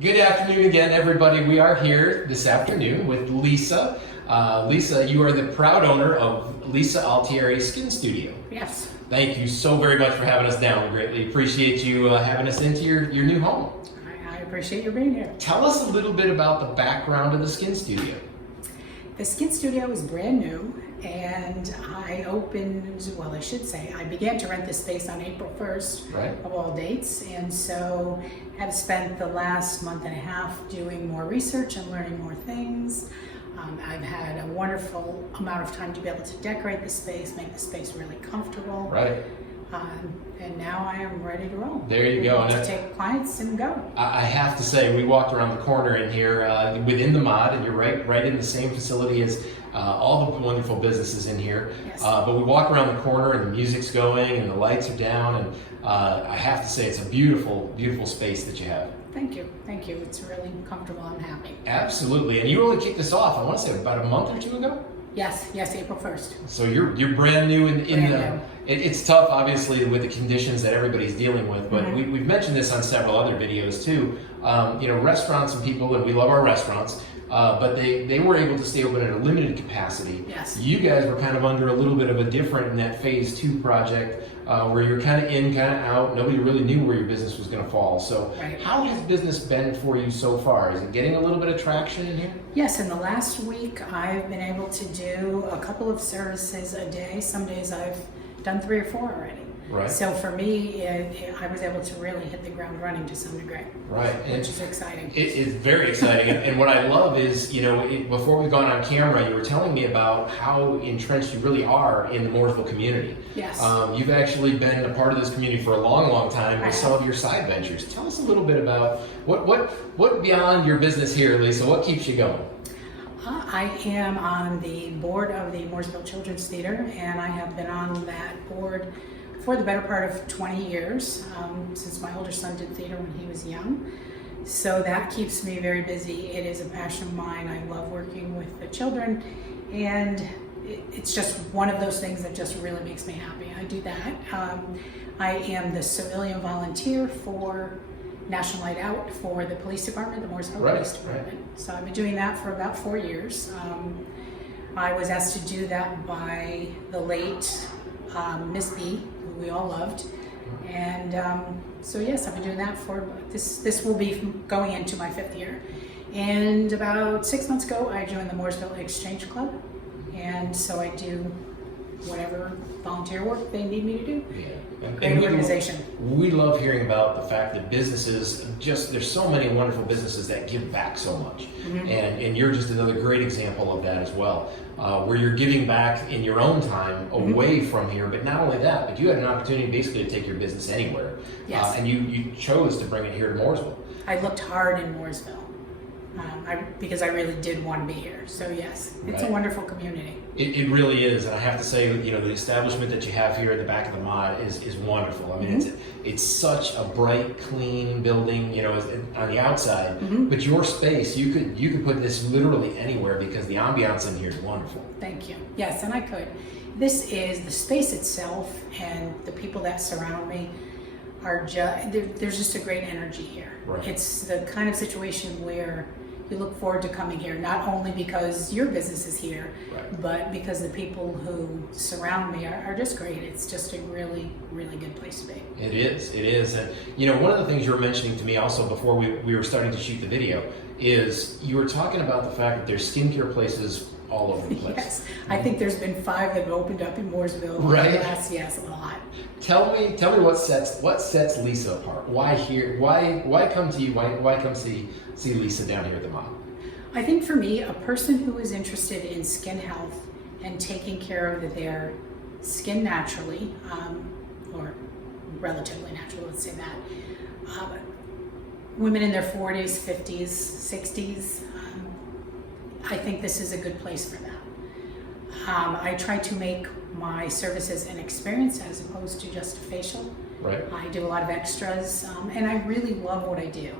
Good afternoon again, everybody. We are here this afternoon with Lisa. Lisa, you are the proud owner of Lisa Altieri Skin Studio. Yes. Thank you so very much for having us down. We greatly appreciate you having us into your new home. I appreciate you being here. Tell us a little bit about the background of the Skin Studio. The Skin Studio is brand new, and I opened, well, I should say, I began to rent this space on April 1st Right. of all dates, and so have spent the last month and a half doing more research and learning more things. I've had a wonderful amount of time to be able to decorate the space, make the space really comfortable. Right. And now I am ready to roll. There you go. To take clients and go. I have to say, we walked around the corner in here within the mod, and you're right in the same facility as all the wonderful businesses in here. Yes. But we walk around the corner and the music's going and the lights are down, and I have to say it's a beautiful, beautiful space that you have. Thank you. Thank you. It's really comfortable. I'm happy. Absolutely. And you really kicked this off, I want to say, about a month or two ago? Yes, April 1st. So you're brand new in Brand the. new. It's tough, obviously, with the conditions that everybody's dealing with. But Mhm. we've mentioned this on several other videos too. Restaurants and people, and we love our restaurants, but they were able to stay open at a limited capacity. Yes. You guys were kind of under a little bit of a different in that phase 2 project, where you're kind of in, kind of out. Nobody really knew where your business was going to fall. So Right. how has business been for you so far? Is it getting a little bit of traction in here? Yes, in the last week, I've been able to do a couple of services a day. Some days I've done 3 or 4 already. Right. So for me, I was able to really hit the ground running to some degree. Right. And Which is exciting. it is very exciting. And what I love is, before we've gone on camera, you were telling me about how entrenched you really are in the Mooresville community. Yes. You've actually been a part of this community for a long, long time I with some have. of your side ventures. Tell us a little bit about what beyond your business here, Lisa, what keeps you going? I am on the board of the Mooresville Children's Theater, and I have been on that board for the better part of 20 years, since my older son did theater when he was young. So that keeps me very busy. It is a passion of mine. I love working with the children, and it's just one of those things that just really makes me happy. I do that. I am the civilian volunteer for National Night Out for the police department, the Mooresville Right, Police Department. So I've been doing that for about 4 years. I was asked to do that by the late Miss B, who we all loved. And so yes, I've been doing that for this will be going into my 5th year. And about 6 months ago, I joined the Mooresville Exchange Club. And so I do whatever volunteer work they need me to do. Yeah. Great organization. We love hearing about the fact that businesses, there's so many wonderful businesses that give back so much. Mhm. And you're just another great example of that as well, where you're giving back in your own time away from here. But not only that, but you had an opportunity basically to take your business anywhere. Yes. And you chose to bring it here to Mooresville. I looked hard in Mooresville because I really did want to be here. So yes, it's Right. a wonderful community. It really is, and I have to say, the establishment that you have here at the back of the mod is wonderful. I mean, it's such a bright, clean building, on the outside. But your space, you could put this literally anywhere because the ambiance in here is wonderful. Thank you. Yes, and I could. This is the space itself, and the people that surround me are there's just a great energy here. Right. It's the kind of situation where you look forward to coming here, not only because your business is here, Right. but because the people who surround me are just great. It's just a really, really good place to be. It is. And one of the things you were mentioning to me also before we were starting to shoot the video is you were talking about the fact that there's skincare places all over the place. Yes, I think there's been 5 that have opened up in Mooresville. Right. Yes, a lot. Tell me what sets Lisa apart. Why here? Why come to you? Why come see Lisa down here at the mod? I think for me, a person who is interested in skin health and taking care of their skin naturally, or relatively natural, let's say that. Women in their 40s, 50s, 60s, I think this is a good place for them. I try to make my services an experience as opposed to just a facial. Right. I do a lot of extras, and I really love what I do.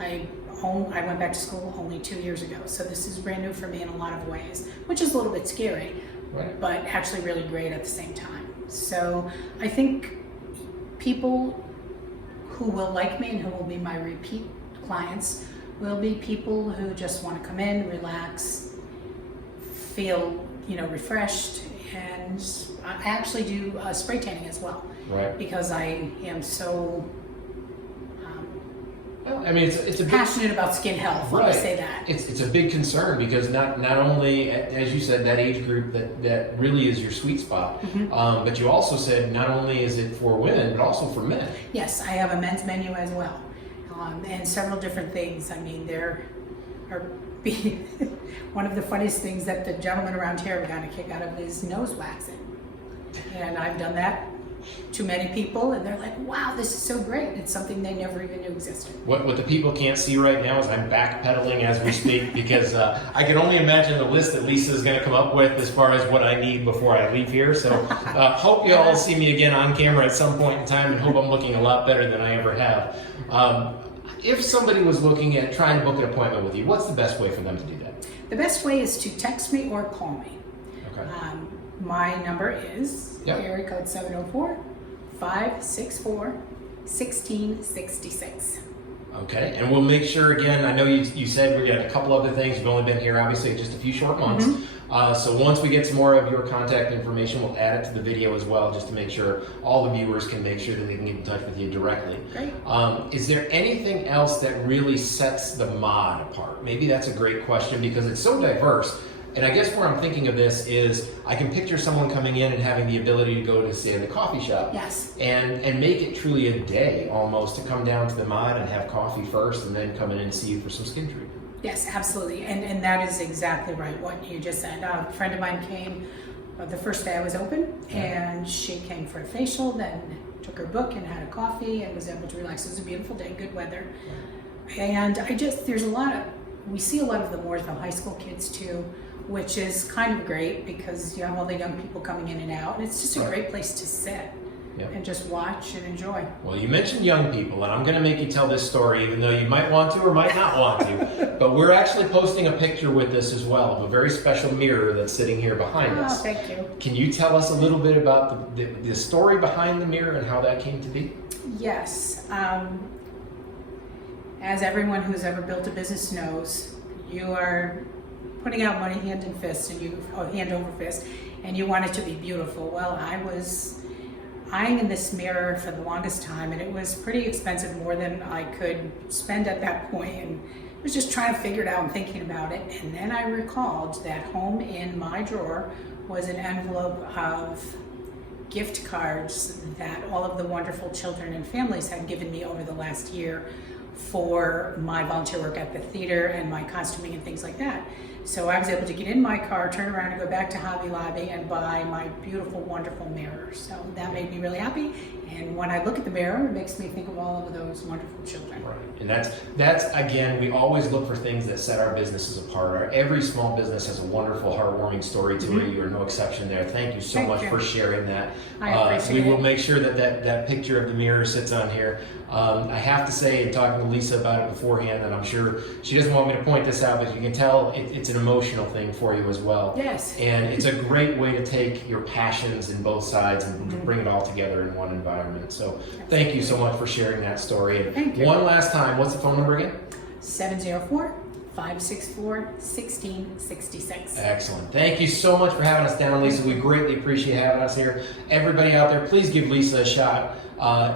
I went back to school only 2 years ago, so this is brand new for me in a lot of ways, which is a little bit scary, Right. but actually really great at the same time. So I think people who will like me and who will be my repeat clients will be people who just want to come in, relax, feel, refreshed, and I actually do spray tanning as well. Right. Because I am so it's a big, passionate about skin health. Let me say that. It's a big concern because not only, as you said, that age group that really is your sweet spot, but you also said not only is it for women but also for men. Yes, I have a men's menu as well, and several different things. I mean, there are one of the funniest things that the gentlemen around here have gotten a kick out of is nose waxing, and I've done that to many people, and they're like, wow, this is so great. It's something they never even knew existed. What the people can't see right now is I'm backpedaling as we speak because I can only imagine the list that Lisa is going to come up with as far as what I need before I leave here. So hope you all see me again on camera at some point in time, and hope I'm looking a lot better than I ever have. If somebody was looking at trying to book an appointment with you, what's the best way for them to do that? The best way is to text me or call me. Okay. My number is area code 704-564-1666. Okay, and we'll make sure, again, I know you said we got a couple other things. You've only been here, obviously, just a few short months. So once we get some more of your contact information, we'll add it to the video as well, just to make sure all the viewers can make sure that they can get in touch with you directly. Great. Is there anything else that really sets the mod apart? Maybe that's a great question because it's so diverse. And I guess where I'm thinking of this is I can picture someone coming in and having the ability to go to, say, the coffee shop. Yes. And make it truly a day almost to come down to the mod and have coffee first and then come in and see you for some skin treatment. Yes, absolutely. And that is exactly right, what you just said. A friend of mine came the first day I was open, and she came for a facial, then took her book and had a coffee and was able to relax. It was a beautiful day, good weather. And we see a lot of the Mooresville high school kids too, which is kind of great because you have all the young people coming in and out, and it's just a great place to sit and just watch and enjoy. Well, you mentioned young people, and I'm going to make you tell this story, even though you might want to or might not want to. But we're actually posting a picture with this as well of a very special mirror that's sitting here behind us. Oh, thank you. Can you tell us a little bit about the story behind the mirror and how that came to be? Yes. As everyone who's ever built a business knows, you are putting out money hand and fist, hand over fist, and you want it to be beautiful. Well, I was eyeing in this mirror for the longest time, and it was pretty expensive, more than I could spend at that point, and I was just trying to figure it out and thinking about it. And then I recalled that home in my drawer was an envelope of gift cards that all of the wonderful children and families had given me over the last year for my volunteer work at the theater and my costuming and things like that. So I was able to get in my car, turn around and go back to Hobby Lobby and buy my beautiful, wonderful mirror. So that made me really happy. And when I look at the mirror, it makes me think of all of those wonderful children. Right. And that's again, we always look for things that set our businesses apart. Every small business has a wonderful, heartwarming story to it. You are no exception there. Thank you so much for sharing that. I appreciate it. We will make sure that picture of the mirror sits on here. I have to say, in talking to Lisa about it beforehand, and I'm sure she doesn't want me to point this out, but you can tell it's an emotional thing for you as well. Yes. And it's a great way to take your passions in both sides and bring it all together in one environment. So thank you so much for sharing that story. And thank you. One last time, what's the phone number again? 704-564-1666. Excellent. Thank you so much for having us down, Lisa. We greatly appreciate having us here. Everybody out there, please give Lisa a shot.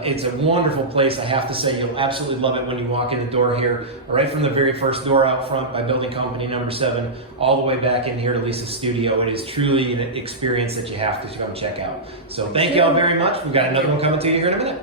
It's a wonderful place. I have to say, you'll absolutely love it when you walk in the door here, right from the very first door out front by building company number 7, all the way back in here to Lisa's studio. It is truly an experience that you have to come check out. So thank you all very much. We've got another one coming to you here in a minute.